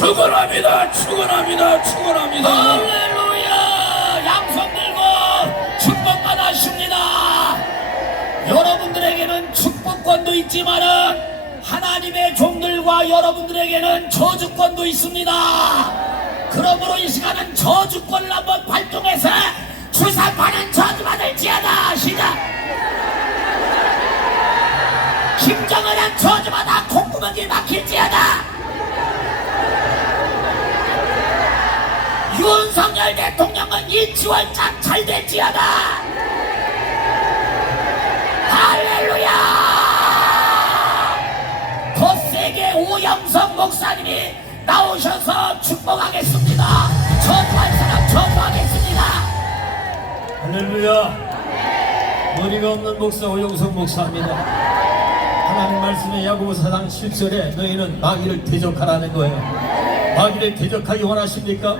축원합니다. 축원합니다. 축원합니다. 할렐루야. 양손 들고 축복받았습니다. 여러분들에게는 축복권도 있지만은 하나님의 종들과 여러분들에게는 저주권도 있습니다. 그러므로 이 시간은 저주권을 한번 발동해서 주사파는 저주받을지어다. 시작. 김정은은 저주받아 콩구멍이 막힐지어다. 윤석열 대통령은 일치월장 잘 될지어다. 할렐루야. 더 세게 오영석 목사님이 나오셔서 축복하겠습니다. 저주할 사람 저주하겠습니다. 할렐루야. 머리가 없는 목사 오영석 목사입니다. 하나님 말씀에 야고보서 4장 10절에 너희는 마귀를 대적하라는 거예요. 마귀를 대적하기 원하십니까?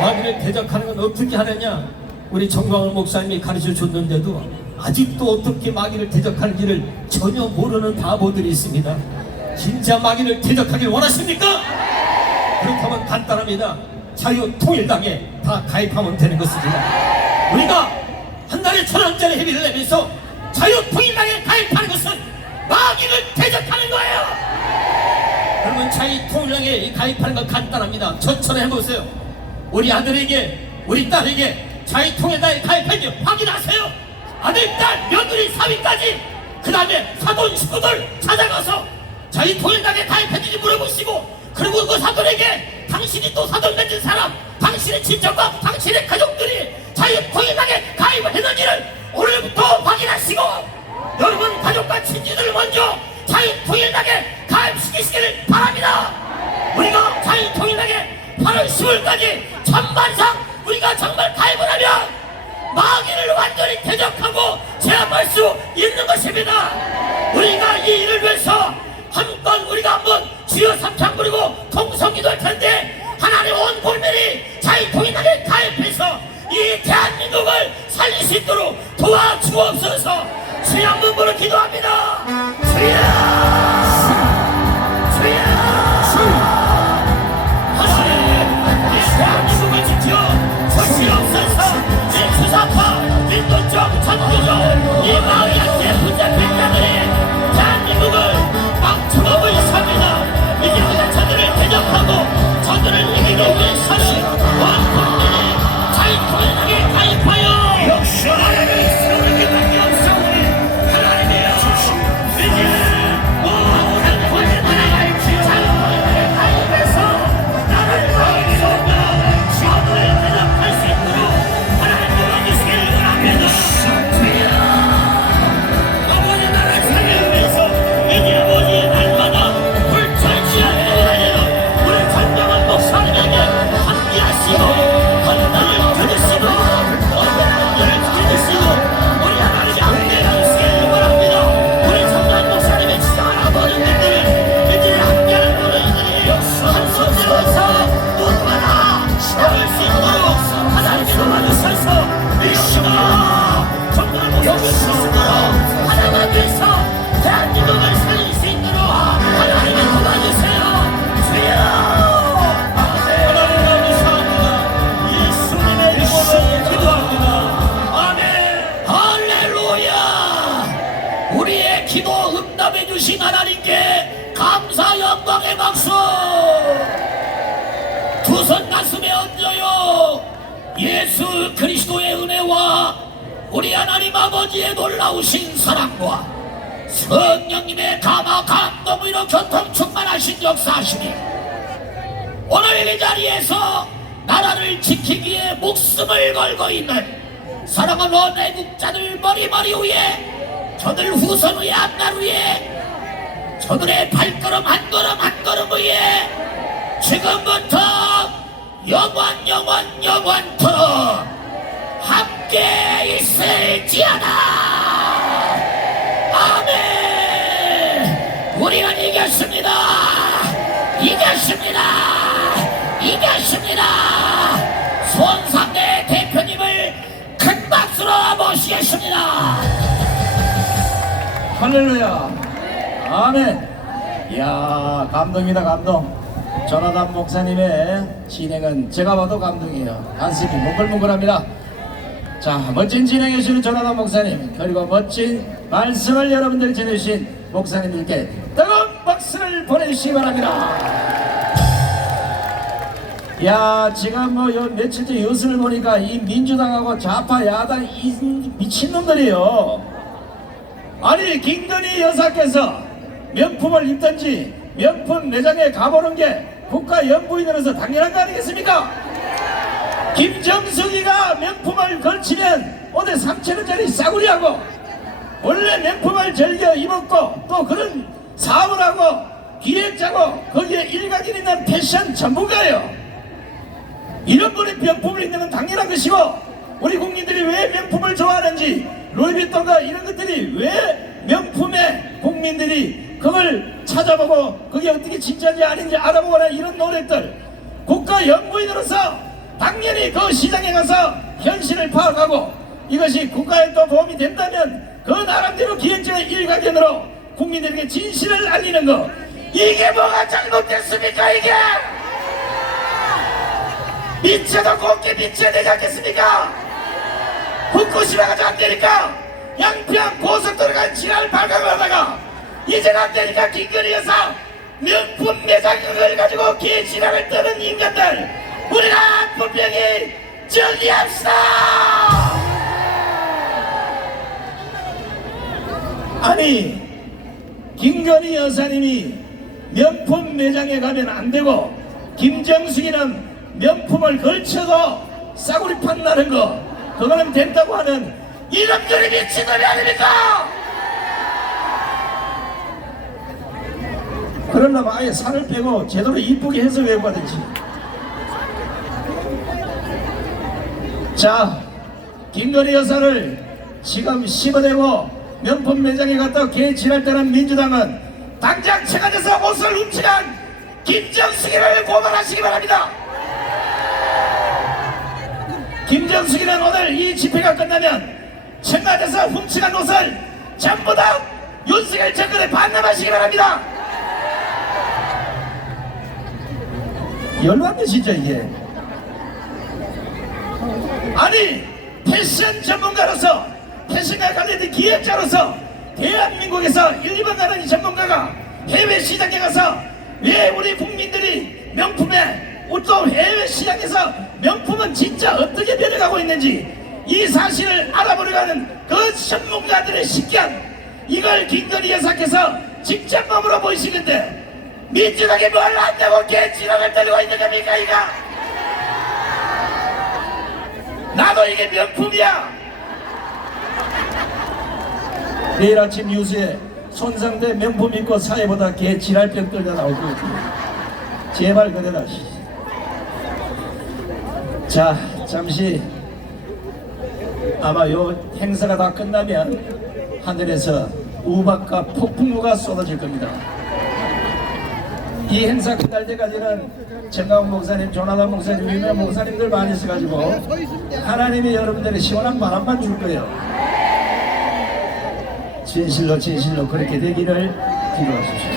마귀를 대적하는 건 어떻게 하느냐? 우리 정광훈 목사님이 가르쳐 줬는데도 아직도 어떻게 마귀를 대적하는지를 전혀 모르는 바보들이 있습니다. 진짜 마귀를 대적하길 원하십니까? 그렇다면 간단합니다. 자유통일당에 다 가입하면 되는 것입니다. 우리가 한 달에 1,000원짜리 회비를 내면서 자유통일당에 가입하는 것은 마귀를 대적하는 거예요. 여러분, 자유통일당에 가입하는 건 간단합니다. 저처럼 해보세요. 우리 아들에게 우리 딸에게 자유통일당에 가입했는지 확인하세요. 아들, 딸, 며느리, 사위까지, 그 다음에 사돈 식구들 찾아가서 자유통일당에 가입했는지 물어보시고, 그리고 그 사돈에게 당신이 또 사돈 맺은 사람, 당신의 친척과 당신의 가족들이 자유통일당에 가입을 했는지를 오늘부터 확인하시고, 여러분 가족과 친지들을 먼저 자유통일당에 가입시키시기를 바랍니다. 우리가 자유통일당에 8월 10월까지 전반상 우리가 정말 가입을 하면 마귀를 완전히 대적하고 제압할 수 있는 것입니다. 우리가 이 일을 위해서 우리가 한번 주여 삼창 부리고 통성기도 할 텐데, 하나님 온 국민이 자유통일당에 가입해서 이 대한민국을 살릴 수 있도록 도와주옵소서. 주여 한번 부르 기도합니다. 주여, 주여, 하나님 이 대한민국을 지켜 주시옵소서. 이 주사파, 민노적, 전교적, 이 마귀한테 붙잡힌 자들이 대한민국을 망쳐가고 있습니다. 이제부터 저들을 대적하고 저들을 이기기 위해서는 온 국민이 자유통일당에 가입하여 역사를 세우는 것밖에 없사오니 하나님이여, 이제 온 국민들이 자유통일당에 가입해서 나를 가입하여 저들을 대적할 수 있도록 하나님 도와주시기를 바랍니다. 주여, 아버지 나라를 살기 위해서 이제 아버지의 날마다 불철지 않는 날에는 우리 전명한 목사님에게 함께하시고 헌당을 들으시고 언제나 은혜를 들으시고 우리 하나님이 함께해주시기를 바랍니다. 우리 전명한 목사님의 지정한 아버지님들을 이제 함께하는 어린이들이 한손 들어서 모두마다 시작할 수 있도록 하나님이 도와주셔서 믿습니다. 전명한 목사님의 지정으로 하나만 위해서 대한민국을 살릴 수 있도록 하나님이 도와주세요. 주여, 하나님 감사합니다. 예수님의 이름으로 기도합니다. 아멘. 할렐루야. 우리의 기도 응답해 주신 하나님께 감사 영광의 박수. 두 손 가슴에 얹어요. 예수 그리스도의 은혜와 우리 하나님 아버지의 놀라우신 사랑과 성령님의 감화 감동으로 교통 충만하신 역사하시니 오늘 이 자리에서 나라를 지키기 위해 목숨을 걸고 있는 사랑하는 애국자들 머리 위에, 저들 후손 위에, 앞날 위에, 저들의 발걸음 한 걸음 위에 지금부터 영원토록 함께 있을지어다. 아멘. 우리는 이겼습니다. 손상대 대표님을 큰 박수로 모시겠습니다. 할렐루야. 아멘. 이야, 감동이다, 감동. 조나단 목사님의 진행은 제가 봐도 감동이에요. 가슴이 뭉글뭉글합니다. 자, 멋진 진행해 주시는 조나단 목사님, 그리고 멋진 말씀을 여러분들이 전해주신 목사님들께 뜨거운 박수를 보내주시기 바랍니다. 야, 지금 뭐 요 며칠째 뉴스를 보니까 이 민주당하고 좌파 야당 이 미친놈들이요. 아니, 김건희 여사께서 명품을 입든지 명품 매장에 가보는 게 국가 연구인으로서 당연한 거 아니겠습니까? 김정숙이가 명품을 걸치면 어디 3,000원짜리 싸구려하고 원래 명품을 즐겨 입었고 또 그런 사업을 하고 기획자고 거기에 일각이 있는 패션 전문가예요. 이런 분이 명품을 입는 건 당연한 것이고, 우리 국민들이 왜 명품을 좋아하는지, 루이비통과 이런 것들이 왜 명품에 국민들이 그걸 찾아보고 그게 어떻게 진짜인지 아닌지 알아보고 하는 이런 노력들, 국가 연구인으로서 당연히 그 시장에 가서 현실을 파악하고 이것이 국가에 또 도움이 된다면 그 나름대로 기획적인 일가견으로 국민들에게 진실을 알리는 거, 이게 뭐가 잘못됐습니까? 이게 미쳐도 곱게 미쳐야 되지 않겠습니까? 후쿠시마가 잘 되니까 양평 고속도로가 지랄 발각을 하다가 이제는 안 되니까 김건희 여사 명품 매장을 가지고 개지랄을 떠는 인간들, 우리가 분명히 정리합시다. 아니, 김건희 여사님이 명품 매장에 가면 안 되고 김정숙이는 명품을 걸쳐도 싸구리 판다는 거, 그거는 된다고 하는 이놈들이 미친놈이 아닙니까? 그러려면 아예 살을 빼고 제대로 이쁘게 해서 외고 가든지. 자, 김건희 여사를 지금 씹어대고 명품 매장에 갔다 개지랄 때는 민주당은 당장 청와대에서 옷을 훔쳐간 김정숙이를 고발하시기 바랍니다. 김정숙이는 오늘 이 집회가 끝나면 청와대에서 훔쳐간 옷을 전부 다 윤석열 정권에 반납하시기 바랍니다. 열받네 진짜 이게. 아니, 패션 전문가로서, 패션과 관련된 기획자로서 대한민국에서 1번 가는 이 전문가가 해외 시장에 가서 왜 우리 국민들이 명품에 또 해외 시장에서 명품은 진짜 어떻게 변해가고 있는지 이 사실을 알아보려고 하는 그 전문가들의 식견, 이걸 김건희 여사께서 직접 몸으로 보이시는데 민주당이 뭘 안다고 개지랄을 떨고 있는 겁니까? 이거 나도 이게 명품이야. 내일 아침 뉴스에 손상대 명품 입고 사회보다 개지랄병 떨다 나오고 제발 그래라. 자, 잠시 아마 요 행사가 다 끝나면 하늘에서 우박과 폭풍우가 쏟아질 겁니다. 이 행사 끝날 때까지는 정가훈 목사님, 조나단 목사님, 유명 목사님들 많이 있어가지고 하나님이 여러분들의 시원한 바람만 줄 거예요. 진실로 진실로 그렇게 되기를 기도하십시오.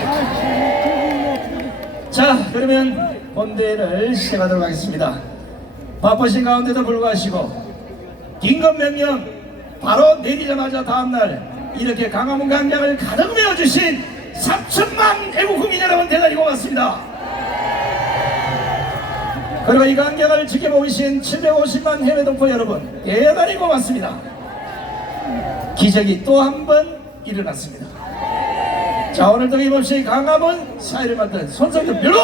자, 그러면 본대회를 시작하도록 하겠습니다. 바쁘신 가운데도 불구하시고 긴급 명령 바로 내리자마자 다음날 이렇게 강화문 광장을 가득 메워주신 3천만 애국 국민 여러분 대단히 고맙습니다. 그리고 이 광장을 지켜보고 계신 750만 해외 동포 여러분 대단히 고맙습니다. 기적이 또 한 번 일어났습니다. 자, 오늘도 힘없이 강화문 사회를 만든 손석희 별로.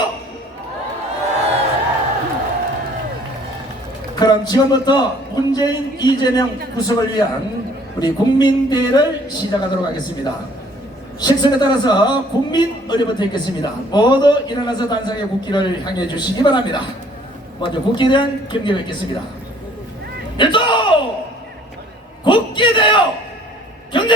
그럼 지금부터 문재인, 이재명 구속을 위한 우리 국민대회를 시작하도록 하겠습니다. 식선에 따라서 국민 의례부터 읽겠습니다. 모두 일어나서 단상의 국기를 향해 주시기 바랍니다. 먼저 국기에 대한 경례를 읽겠습니다. 일도 국기에 대하여 경례.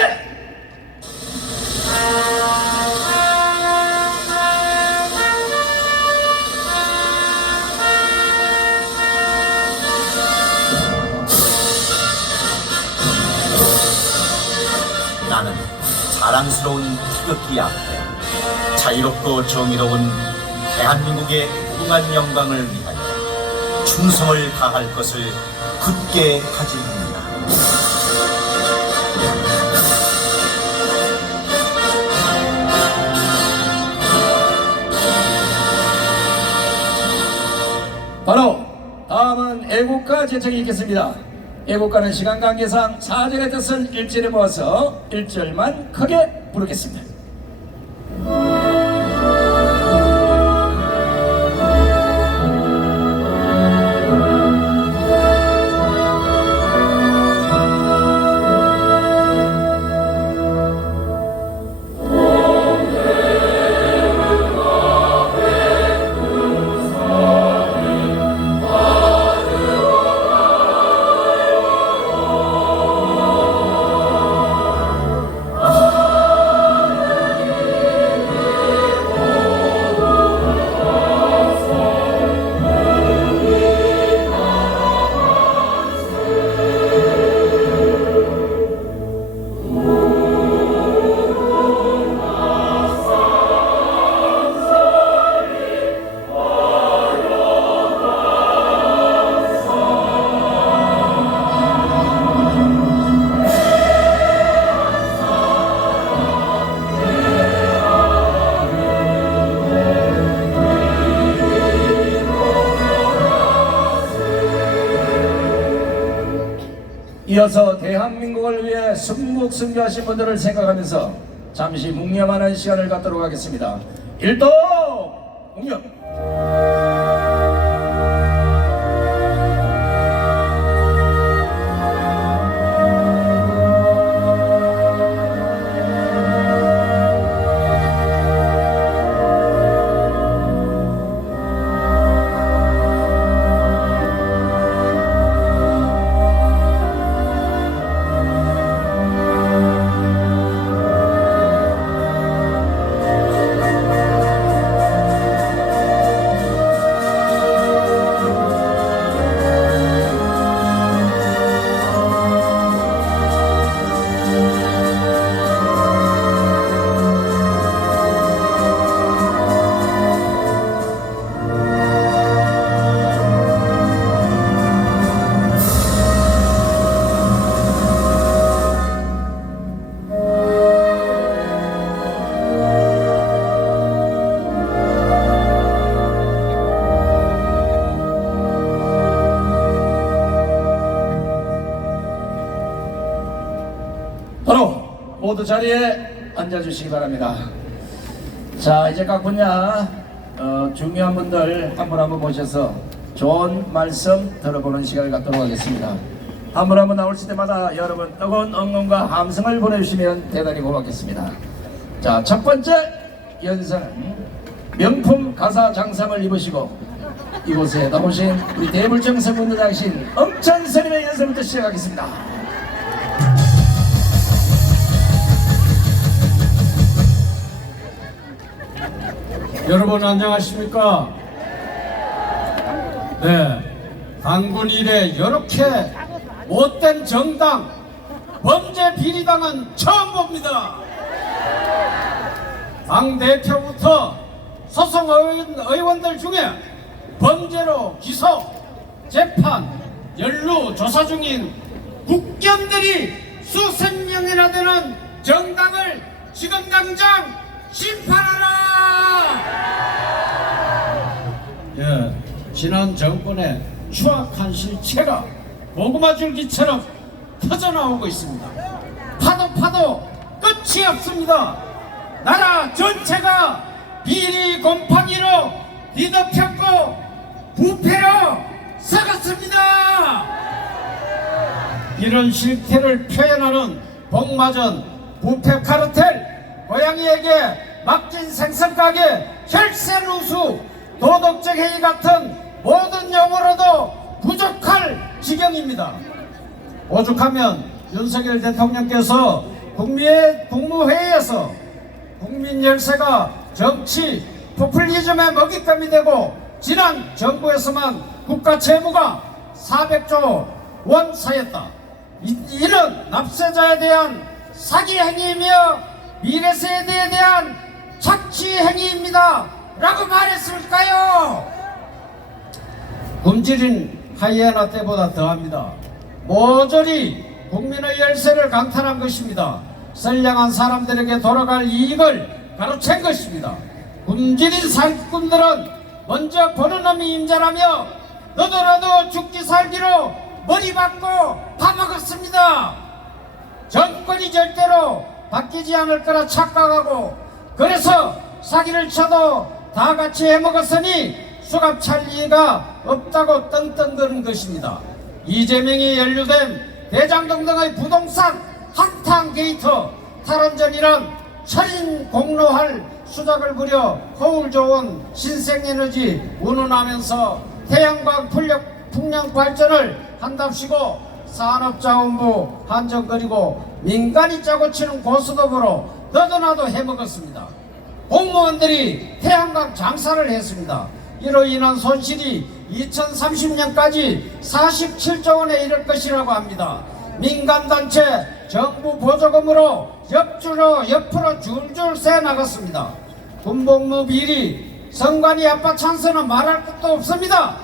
나는 자랑스러운 태극기 앞에 자유롭고 정의로운 대한민국의 무궁한 영광을 위하여 충성을 다할 것을 굳게 다짐합니다. 바로 다음은 애국가 제청이 있겠습니다. 애국가는 시간 관계상 4절의 뜻을 1절에 모아서 1절만 크게 부르겠습니다. 이어서 대한민국을 위해 순국승교하신 분들을 생각하면서 잠시 묵념하는 시간을 갖도록 하겠습니다. 일동 묵념. 바로 모두 자리에 앉아주시기 바랍니다. 자, 이제 각 분야 중요한 분들 한 분 한 분 모셔서 좋은 말씀 들어보는 시간을 갖도록 하겠습니다. 한 분 한 분 나오실 때마다 여러분 뜨거운 응원과 함성을 보내주시면 대단히 고맙겠습니다. 자, 첫 번째 연사는 명품 가사 장상을 입으시고 이곳에 나오신 우리 대불정 성군대장신 엄천스님의 연설부터 시작하겠습니다. 여러분 안녕하십니까? 네, 당군 이래 이렇게 못된 정당, 범죄 비리당은 처음 봅니다. 당 대표부터 소속 의원들 중에 범죄로 기소, 재판, 연루 조사 중인 국견들이 수십 명이나 되는 정당을 지금 당장 심판하라! 예, 지난 정권의 추악한 실체가 고구마 줄기처럼 터져나오고 있습니다. 파도 끝이 없습니다. 나라 전체가 비리 곰팡이로 뒤덮였고 부패로 썩었습니다. 이런 실태를 표현하는 복마전, 부패 카르텔, 고양이에게 맡긴 생선가게, 혈세누수, 도덕적 해이 같은 모든 용어로도 부족할 지경입니다. 오죽하면 윤석열 대통령께서 국무회의에서 국민 열세가 정치 포퓰리즘의 먹잇감이 되고 지난 정부에서만 국가 채무가 400조 원 쌓였다. 이런 납세자에 대한 사기 행위이며 미래세대에 대한 착취 행위입니다 라고 말했을까요? 굶주린 하이에나 때보다 더합니다. 모조리 국민의 열세를 강탈한 것입니다. 선량한 사람들에게 돌아갈 이익을 가로챈 것입니다. 굶주린 사기꾼들은 먼저 보는 놈이 임자라며 너도나도 죽기 살기로 머리 박고 파먹었습니다. 정권이 절대로 바뀌지 않을 거라 착각하고 그래서 사기를 쳐도 다 같이 해먹었으니 수갑 찰 이유가 없다고 떵떵거리는 것입니다. 이재명이 연루된 대장동등의 부동산 한탕 게이트 탈원전이란 철인 공로할 수작을 부려 거울 좋은 신생에너지 운운하면서 태양광 풍력 발전을 한답시고 산업자원부 한정거리고 민간이 짜고 치는 고스톱으로 너도나도 해먹었습니다. 공무원들이 태양광 장사를 했습니다. 이로 인한 손실이 2030년까지 47조 원에 이를 것이라고 합니다. 민간단체 정부 보조금으로 옆으로 줄줄 새 나갔습니다. 군복무 비리, 성관이 아빠 찬스는 말할 것도 없습니다.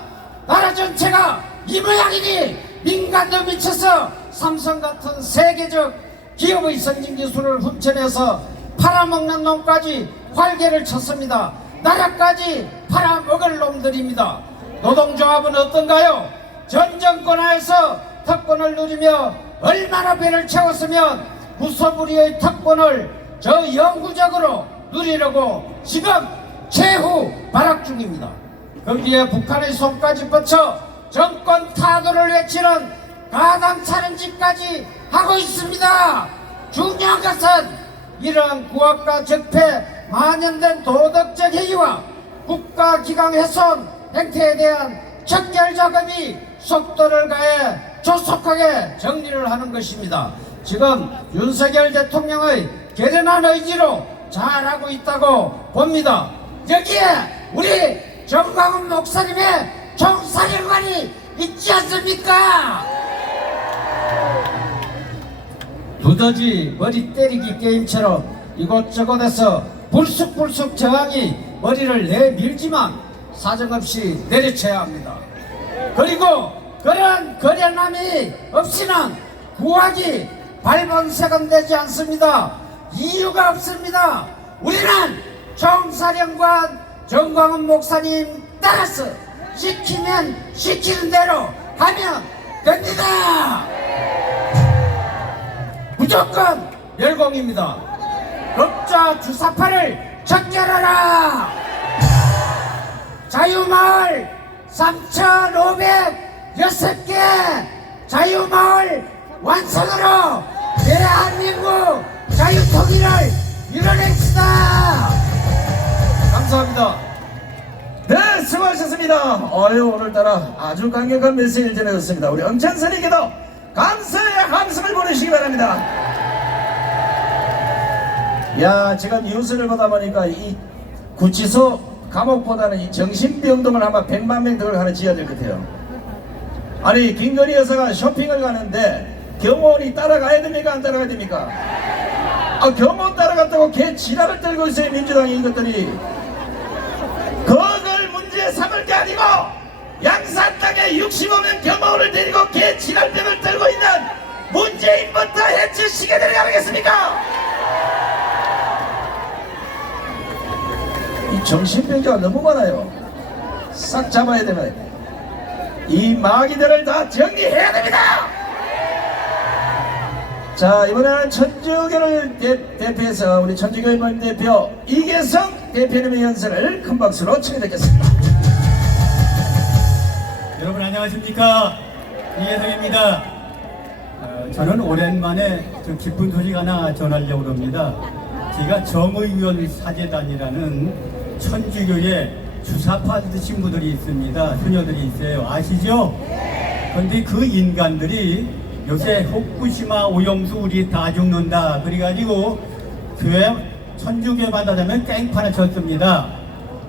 나라 전체가 이 모양이니 민간도 미쳐서 삼성 같은 세계적 기업의 선진기술을 훔쳐내서 팔아먹는 놈까지 활개를 쳤습니다. 나라까지 팔아먹을 놈들입니다. 노동조합은 어떤가요? 전 정권 하에서 특권을 누리며 얼마나 배를 채웠으면 무소불위의 특권을 저 영구적으로 누리려고 지금 최후 발악 중입니다. 거기에 북한의 손까지 뻗쳐 정권 타도를 외치는 가당차는 짓까지 하고 있습니다. 중요한 것은 이러한 구압과 적폐 만연된 도덕적 해이와 국가기강 훼손 행태에 대한 척결 작업이 속도를 가해 조속하게 정리를 하는 것입니다. 지금 윤석열 대통령의 결연한 의지로 잘하고 있다고 봅니다. 여기에 우리 정광훈 목사님의 총사령관이 있지 않습니까? 두더지 머리 때리기 게임처럼 이곳저곳에서 불쑥불쑥 저항이 머리를 내밀지만 사정없이 내려쳐야 합니다. 그리고 그런 거련함이 없이는 구하기 발본색은 되지 않습니다. 이유가 없습니다. 우리는 총사령관 정광훈 목사님 따라서 시키면 시키는 대로 하면 됩니다. 무조건 멸공입니다. 법자 주사파를 척결하라. 자유마을 3,506개 자유마을 완성으로 대한민국 자유통일을 이뤄냅시다. 감사합니다. 네, 수고하셨습니다. 오늘따라 아주 강력한 메시지를 전해줬습니다. 우리 엄찬선에게도 감사의 함성을 보내시기 바랍니다. 야, 지금 뉴스를 보다 보니까 이 구치소 감옥보다는 이 정신병동을 아마 100만 명 더 하나 지어야 될 것 같아요. 아니, 김건희 여사가 쇼핑을 가는데 경호원이 따라가야 됩니까? 안 따라가야 됩니까? 경호원 따라갔다고 개 지랄을 떨고 있어요, 민주당이 이것들이. 그걸 문제 삼을 게 아니고 양산 땅에 65명 경호원을 데리고 개 지랄병을 떨고 있는 문재인부터 해치시게 되려겠습니까? 이 정신병자가 너무 많아요. 싹 잡아야 되면 이 마귀들을 다 정리해야 됩니다. 자, 이번에는 천주교를 대표해서 우리 천주교회 모임 대표 이계성 대표님의 연설을 큰 박수로 청해듣겠습니다. 여러분 안녕하십니까? 이계성입니다. 저는 오랜만에 기쁜 소식 하나 전하려고 합니다. 제가 정의위원 사제단이라는 천주교의 주사파 신부들이 있습니다. 수녀들이 있어요. 아시죠? 그런데 그 인간들이 요새 후쿠시마 오염수 우리 다 죽는다 그래가지고 교회 천주교회 받아자면 깽판을 쳤습니다.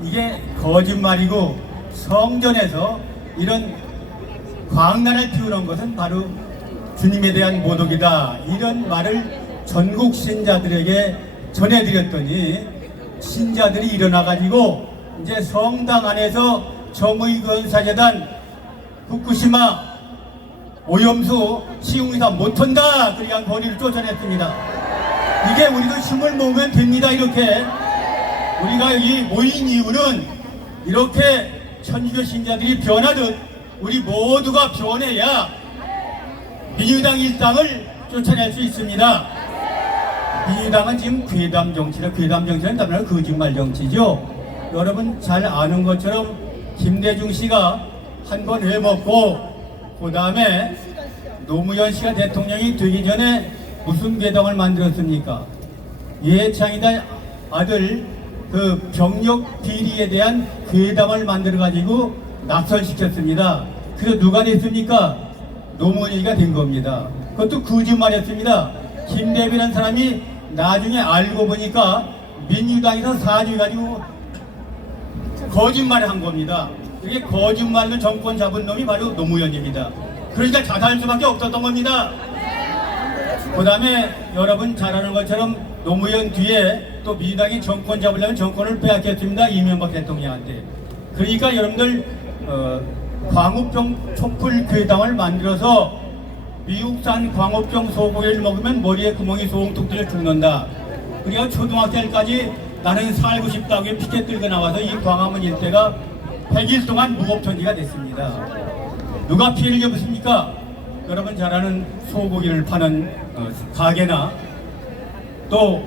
이게 거짓말이고 성전에서 이런 광란을 피우는 것은 바로 주님에 대한 모독이다, 이런 말을 전국 신자들에게 전해드렸더니 신자들이 일어나가지고 이제 성당 안에서 정의위원 사제단 후쿠시마 오염수 시흥에서 못한다 그리한 거리를 쫓아냈습니다. 이게 우리도 힘을 모으면 됩니다. 이렇게 우리가 이 모인 이유는 이렇게 천주교 신자들이 변하듯 우리 모두가 변해야 민주당 일당을 쫓아낼 수 있습니다. 민주당은 지금 괴담 정치라, 괴담 정치는 다른 거짓말 정치죠. 여러분 잘 아는 것처럼 김대중 씨가 한 번 해먹고 그 다음에 노무현 씨가 대통령이 되기 전에 무슨 괴담을 만들었습니까? 이해창이다 아들 그 병력 비리에 대한 괴담을 만들어 가지고 낙선시켰습니다. 그래서 누가 됐습니까? 노무현이가 된 겁니다. 그것도 거짓말이었습니다. 김대비라는 사람이 나중에 알고 보니까 민주당에서 사주해가지고 거짓말을 한 겁니다. 이게 거짓말로 정권 잡은 놈이 바로 노무현입니다. 그러니까 자살할 수밖에 없었던 겁니다. 그 다음에 여러분 잘 아는 것처럼 노무현 뒤에 또 민주당이 정권 잡으려면 정권을 빼앗겼습니다. 이명박 대통령한테. 그러니까 여러분들 광우병 촛불 괴담을 만들어서 미국산 광우병 소고기를 먹으면 머리에 구멍이 소홍 뚫려 죽는다. 그러니까 초등학생까지 나는 살고 싶다고 피켓 들고 나와서 이 광화문 일대가 100일 동안 무법천지가 됐습니다. 누가 피해를 입었습니까? 여러분 잘 아는 소고기를 파는 가게나 또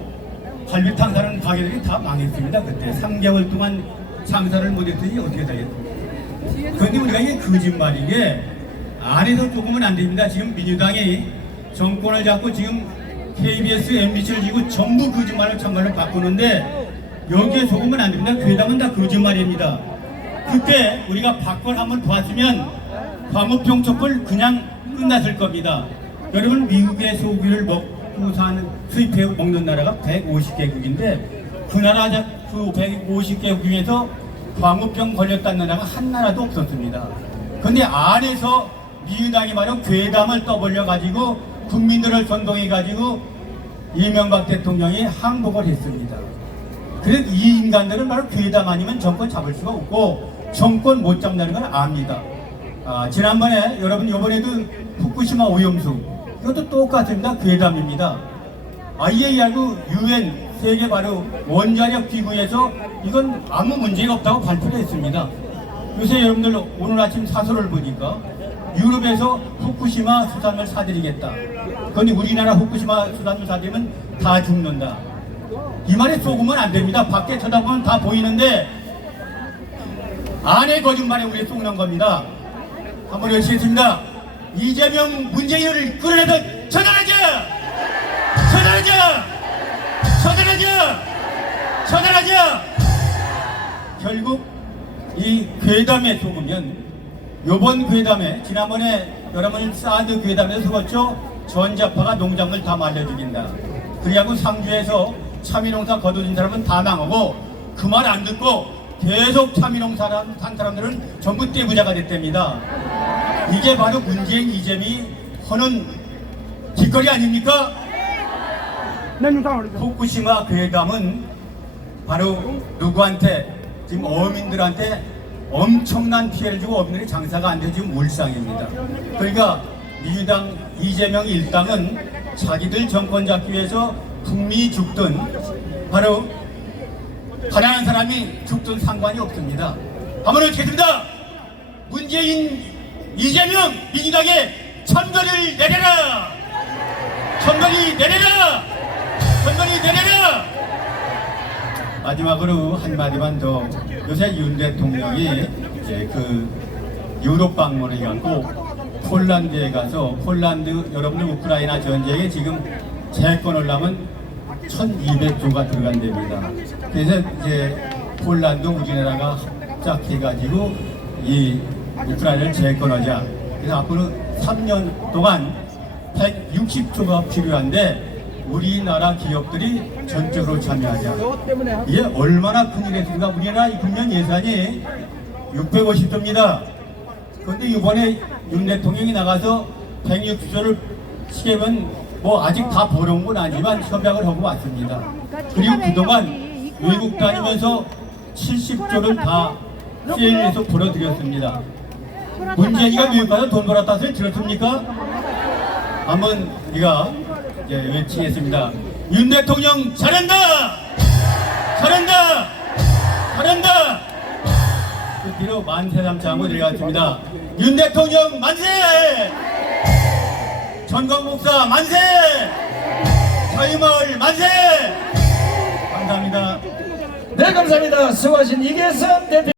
갈비탕 사는 가게들이 다 망했습니다. 그때 3개월 동안 장사를 못했더니 어떻게 되겠습니까? 그런데 우리가 이게 거짓말이게 안에서 조금은 안 됩니다. 지금 민주당이 정권을 잡고 지금 KBS, MBC를 지고 전부 거짓말을 참말로 바꾸는데 여기에 조금은 안 됩니다. 괴담은 다 거짓말입니다. 그때 우리가 바꿔 한번 봤으면 광우병 촛불 그냥 끝났을 겁니다. 여러분 미국의 소고기를 먹고 사는 수입해 먹는 나라가 150개국인데 그 나라 그 150개국 중에서 광우병 걸렸다는 나라가 한 나라도 없었습니다. 그런데 안에서 민주당이 말은 괴담을 떠벌려 가지고 국민들을 선동해 가지고 이명박 대통령이 항복을 했습니다. 그래서 이 인간들은 바로 괴담 아니면 정권 잡을 수가 없고 정권 못 잡는다는 걸 압니다. 지난번에 여러분 이번에도 후쿠시마 오염수 이것도 똑같습니다. 괴담입니다. IAEA하고 UN 세계 바로 원자력 기구에서 이건 아무 문제가 없다고 발표를 했습니다. 요새 여러분들 오늘 아침 사설을 보니까 유럽에서 후쿠시마 수산물 사들이겠다. 그런데 우리나라 후쿠시마 수산물 사들이면 다 죽는다. 이 말에 속으면 안 됩니다. 밖에 쳐다보면 다 보이는데 안에 거짓말에 우리 속는 겁니다. 한번 열시겠습니다. 이재명 문재인을 끌어내서 처단하자! 처단하자! 처단하자! 처단하자! 결국 이 괴담에 속으면 요번 괴담에 지난번에 여러분 사드 괴담에서 속았죠? 전자파가 농작물 다 말려 죽인다. 그리고 상주에서 참이농사 거둬진 사람은 다 망하고 그 말 안 듣고 계속 참이농사 한 사람들은 전부 떼부자가 됐답니다. 이게 바로 문재인 이재명이 하는 짓거리 아닙니까? 후쿠시마 괴담은 바로 누구한테 지금 어민들한테 엄청난 피해를 주고 어민들이 장사가 안 되고 지금 울상입니다. 그러니까 민주당 이재명 일당은 자기들 정권 잡기 위해서 국민이 죽든 바로 가난한 사람이 죽든 상관이 없습니다. 한번 외치겠습니다. 문재인 이재명 민주당의 천거를 내려라! 천거리 내려라! 천거리 내려라! 마지막으로 한마디만 더. 요새 윤 대통령이 이제 그 유럽 방문을 해갖고 폴란드에 가서 폴란드 여러분들 우크라이나 전쟁에 지금 재건을 하면 1200조가 들어간답니다. 그래서 이제 폴란드 우리나라가 합작해가지고 이 우크라이나를 재건하자. 그래서 앞으로 3년 동안 160조가 필요한데 우리나라 기업들이 전적으로 참여하자. 이게 얼마나 큰일이었습니까? 우리나라 국면 예산이 650조입니다. 그런데 이번에 윤 대통령이 나가서 160조를 시키면 뭐 아직 다 벌어온 건 아니지만 협약을 하고 왔습니다. 그리고 그동안 외국 다니면서 70조를 다 세일해서 벌어들였습니다. 문재인이가 미국 가서 돈 벌었다는 소리 들었습니까? 한번 우리가 이제 외치겠습니다. 윤 대통령 잘한다! 잘한다! 잘한다! 그 뒤로 만세 삼창 하고 내려갔습니다. 윤 대통령 만세! 전광 목사 만세! 자유마을 만세! 감사합니다. 네, 감사합니다. 수고하신 이계선 대표.